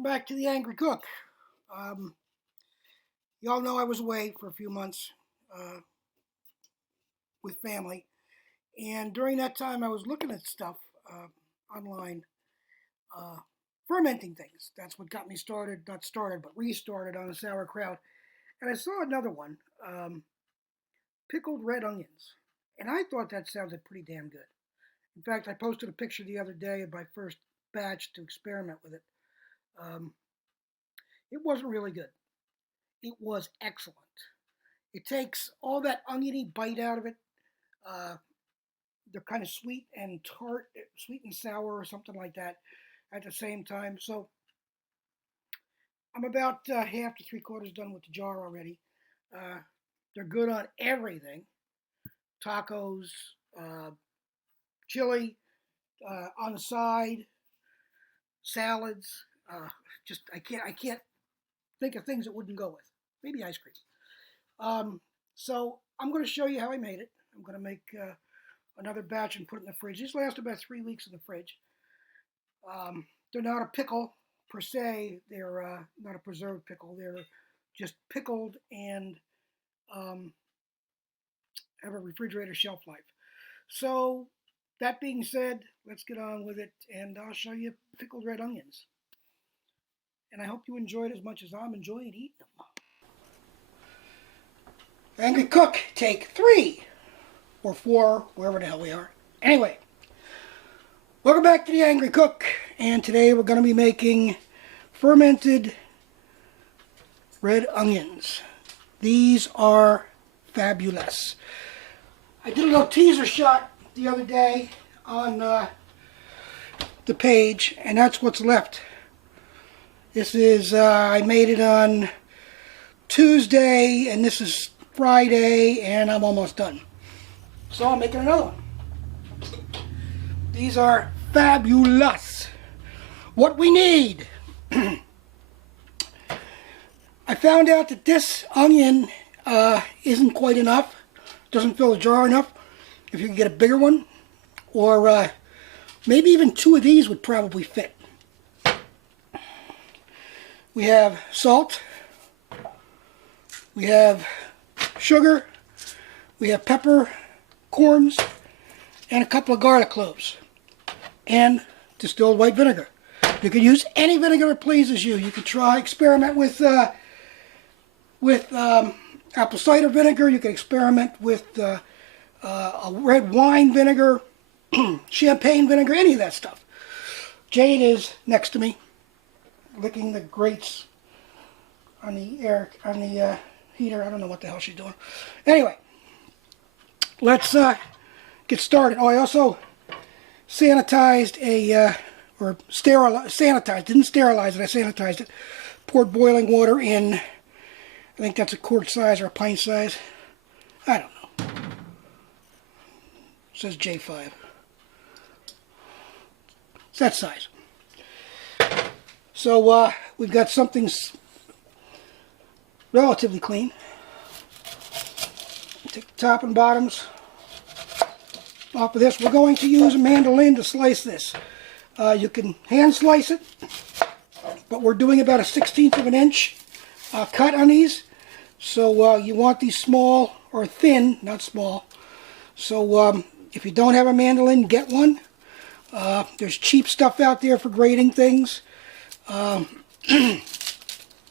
Welcome back to the Angry Cook. Y'all know I was away for a few months with family, and during that time I was looking at stuff online, fermenting things. That's what got me started, not started, but restarted on a sauerkraut. And I saw another one, pickled red onions, and I thought that sounded pretty damn good. In fact, I posted a picture the other day of my first batch to experiment with it. It wasn't really good. It was excellent. It takes all that oniony bite out of it. They're kind of sweet and tart, sweet and sour or something like that at the same time. So I'm about half to 3/4 done with the jar already. They're good on everything. Tacos, chili, on the side, salads. I can't think of things it wouldn't go with. Maybe ice cream. So I'm going to show you how I made it. I'm going to make another batch and put it in the fridge. These last about 3 weeks in the fridge. They're not a pickle per se. They're not a preserved pickle. They're just pickled and have a refrigerator shelf life. So that being said, let's get on with it, and I'll show you pickled red onions. And I hope you enjoy it as much as I'm enjoying eating them. Angry Cook, take 3 or 4, wherever the hell we are. Anyway, welcome back to the Angry Cook, and today we're going to be making fermented red onions. These are fabulous. I did a little teaser shot the other day on the page, and that's what's left. This is, I made it on Tuesday, and this is Friday, and I'm almost done. So I'm making another one. These are fabulous. What we need. I found out that this onion isn't quite enough. Doesn't fill the jar enough. If you can get a bigger one, or maybe even 2 of these would probably fit. We have salt, we have sugar, we have peppercorns, and a couple of garlic cloves, and distilled white vinegar. You can use any vinegar that pleases you. You can experiment with apple cider vinegar. You can experiment with a red wine vinegar, champagne vinegar, any of that stuff. Jade is next to me, licking the grates on the heater. I don't know what the hell she's doing. Anyway, let's get started. Oh, I also sanitized sanitized. Didn't sterilize it. I sanitized it. Poured boiling water in. I think that's a quart size or a pint size. I don't know. It says J5. It's that size. So we've got something relatively clean. Take the top and bottoms off of this. We're going to use a mandolin to slice this. You can hand slice it, but we're doing about a 1/16 of an inch cut on these. So you want these small or thin, not small. So if you don't have a mandolin, get one. There's cheap stuff out there for grating things. You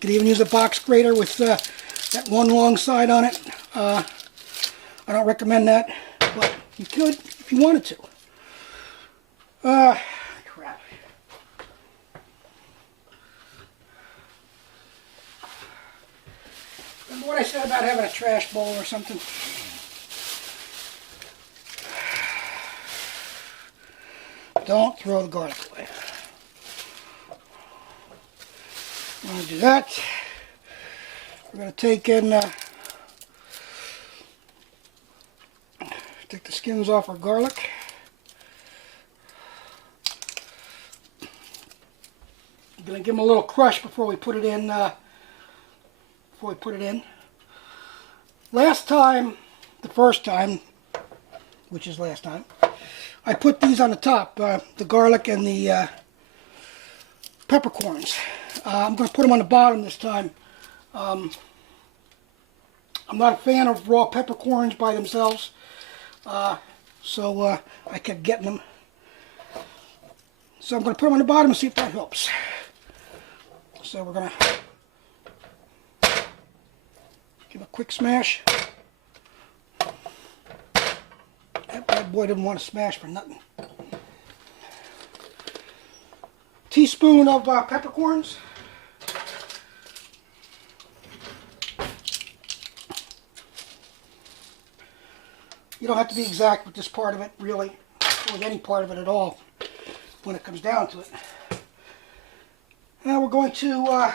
could even use a box grater with that one long side on it. I don't recommend that, but you could if you wanted to. Crap. Remember what I said about having a trash bowl or something? Don't throw the garlic away. I'm going to do that. We're going to take the skins off our garlic. I'm going to give them a little crush before we put it in. Last time, the first time, which is last time, I put these on the top, the garlic and the peppercorns. I'm going to put them on the bottom this time. I'm not a fan of raw peppercorns by themselves, so I kept getting them. So I'm going to put them on the bottom and see if that helps. So we're going to give a quick smash. That bad boy didn't want to smash for nothing. Teaspoon of peppercorns. You don't have to be exact with this part of it, really, or with any part of it at all when it comes down to it. Now we're going to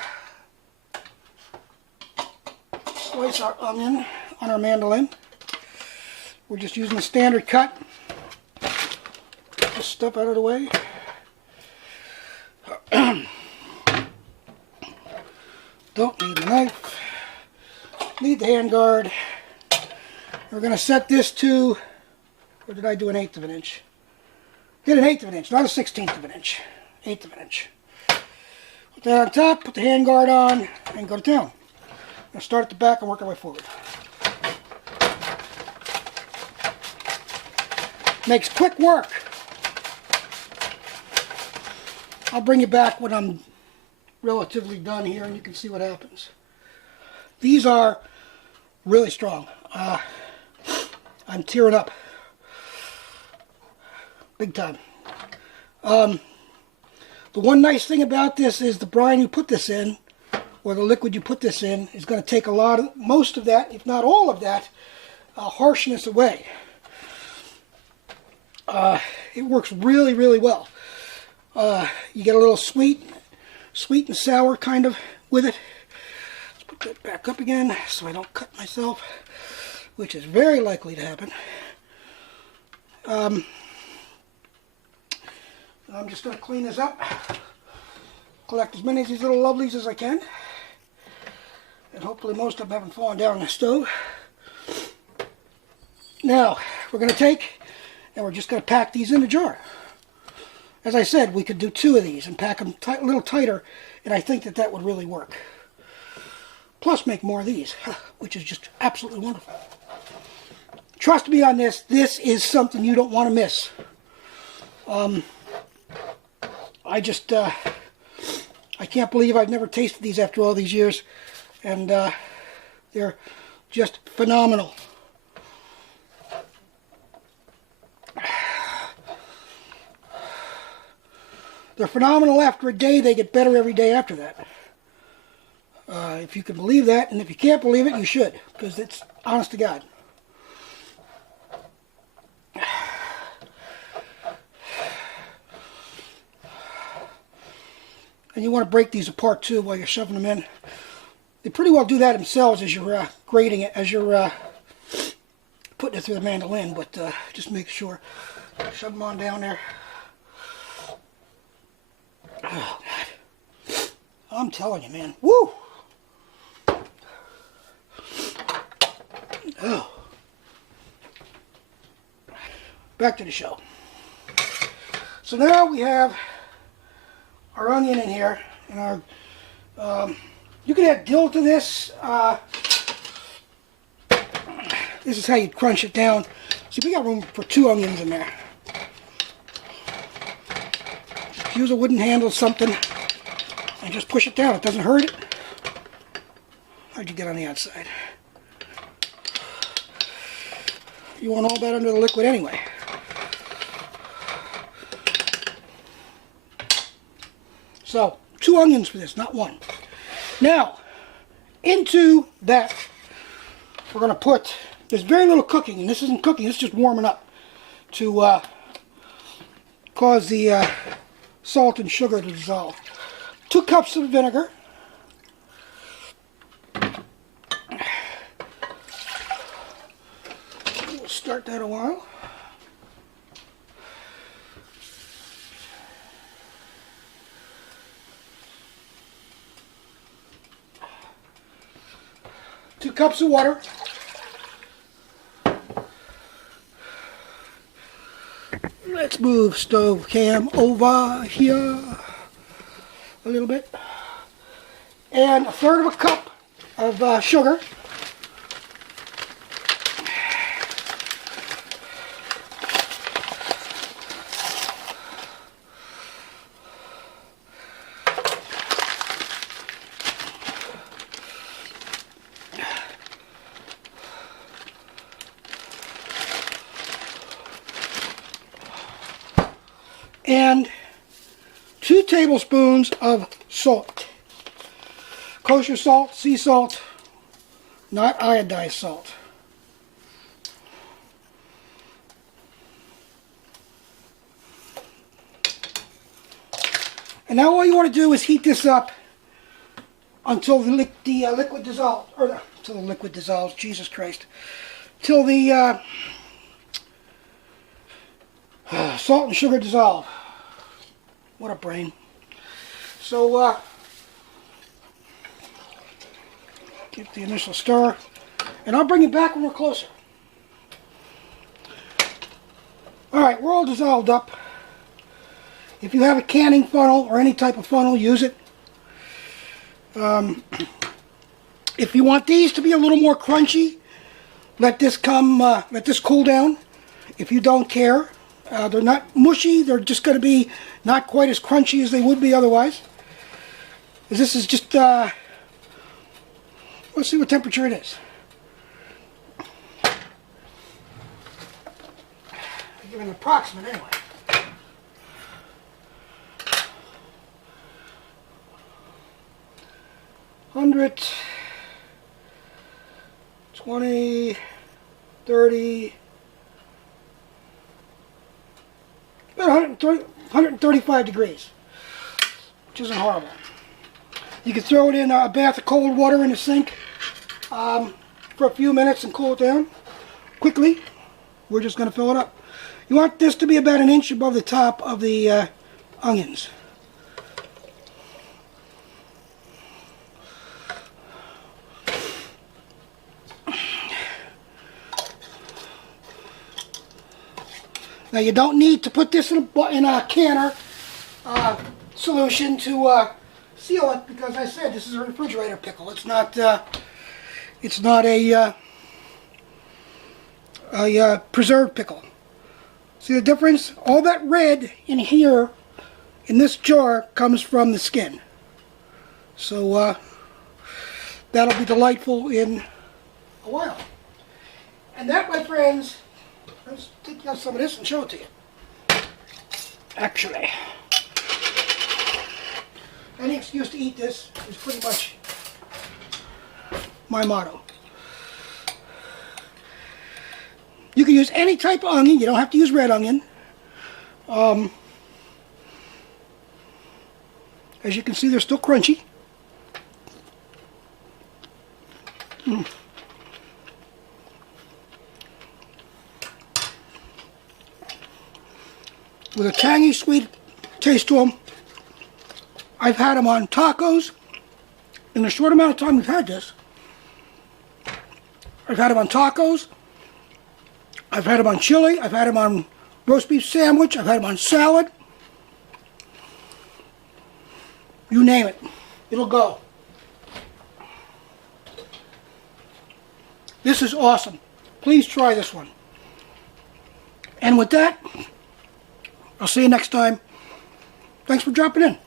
slice our onion on our mandolin. We're just using a standard cut. Get this stuff out of the way. Don't need a knife. Need the hand guard. We're going to set this to, or did I do 1/8 of an inch? Did 1/8 of an inch, not a 1/16 of an inch. 1/8 of an inch. Put that on top, put the hand guard on, and go to town. I'm going to start at the back and work our way forward. Makes quick work. I'll bring you back when I'm relatively done here and you can see what happens. These are really strong. I'm tearing up. Big time. The one nice thing about this is the brine you put this in, or the liquid you put this in, is going to take most of that, if not all of that, harshness away. It works really, really well. You get a little sweet and sour kind of with it. Let's put that back up again so I don't cut myself, which is very likely to happen. I'm just going to clean this up, collect as many of these little lovelies as I can, and hopefully most of them haven't fallen down on the stove. Now, we're going to take, and we're just going to pack these in a jar. As I said, we could do 2 of these and pack them a little tighter, and I think that would really work. Plus make more of these, which is just absolutely wonderful. Trust me on this, this is something you don't want to miss. I can't believe I've never tasted these after all these years, and they're just phenomenal. They're phenomenal after a day. They get better every day after that. If you can believe that, and if you can't believe it, you should, because it's honest to God. And you want to break these apart too while you're shoving them in. They pretty well do that themselves as you're grating it, as you're putting it through the mandolin, but just make sure. Shove them on down there. Oh, God. I'm telling you, man. Woo! Oh. Back to the show. So now we have our onion in here, and our, you can add dill to this. This is how you crunch it down. See, we got room for 2 onions in there. Just use a wooden handle or something, and just push it down. It doesn't hurt it. How'd you get on the outside? You want all that under the liquid anyway. So, 2 onions for this, not 1. Now, into that, we're going to put, there's very little cooking, and this isn't cooking, it's just warming up to cause the salt and sugar to dissolve. 2 cups of vinegar. We'll start that a while. Two cups of water. Let's move stove cam over here a little bit. and 1/3 of a cup of sugar. And 2 tablespoons of salt. Kosher salt, sea salt, not iodized salt. And now all you want to do is heat this up until the liquid dissolves, or until the liquid dissolves, Jesus Christ, till the salt and sugar dissolve. What a brain. So, give the initial stir, and I'll bring it back when we're closer. Alright, we're all dissolved up. If you have a canning funnel or any type of funnel, use it. If you want these to be a little more crunchy, let this cool down. If you don't care, they're not mushy, they're just going to be not quite as crunchy as they would be otherwise. This is just, let's see what temperature it is. I'll give it an approximate anyway. $100, 20, 30, about 135 degrees, which isn't horrible. You can throw it in a bath of cold water in the sink for a few minutes and cool it down quickly. We're just going to fill it up. You want this to be about 1 inch above the top of the onions. Now you don't need to put this in a canner solution to seal it, because I said this is a refrigerator pickle. It's not a preserved pickle. See the difference? All that red in here in this jar comes from the skin. So that'll be delightful in a while. And that, my friends, let's take out some of this and show it to you. Actually, any excuse to eat this is pretty much my motto. You can use any type of onion. You don't have to use red onion. As you can see, they're still crunchy. With a tangy, sweet taste to them. I've had them on tacos. In the short amount of time we've had this, I've had them on tacos. I've had them on chili. I've had them on roast beef sandwich. I've had them on salad. You name it. It'll go. This is awesome. Please try this one. And with that, I'll see you next time. Thanks for dropping in.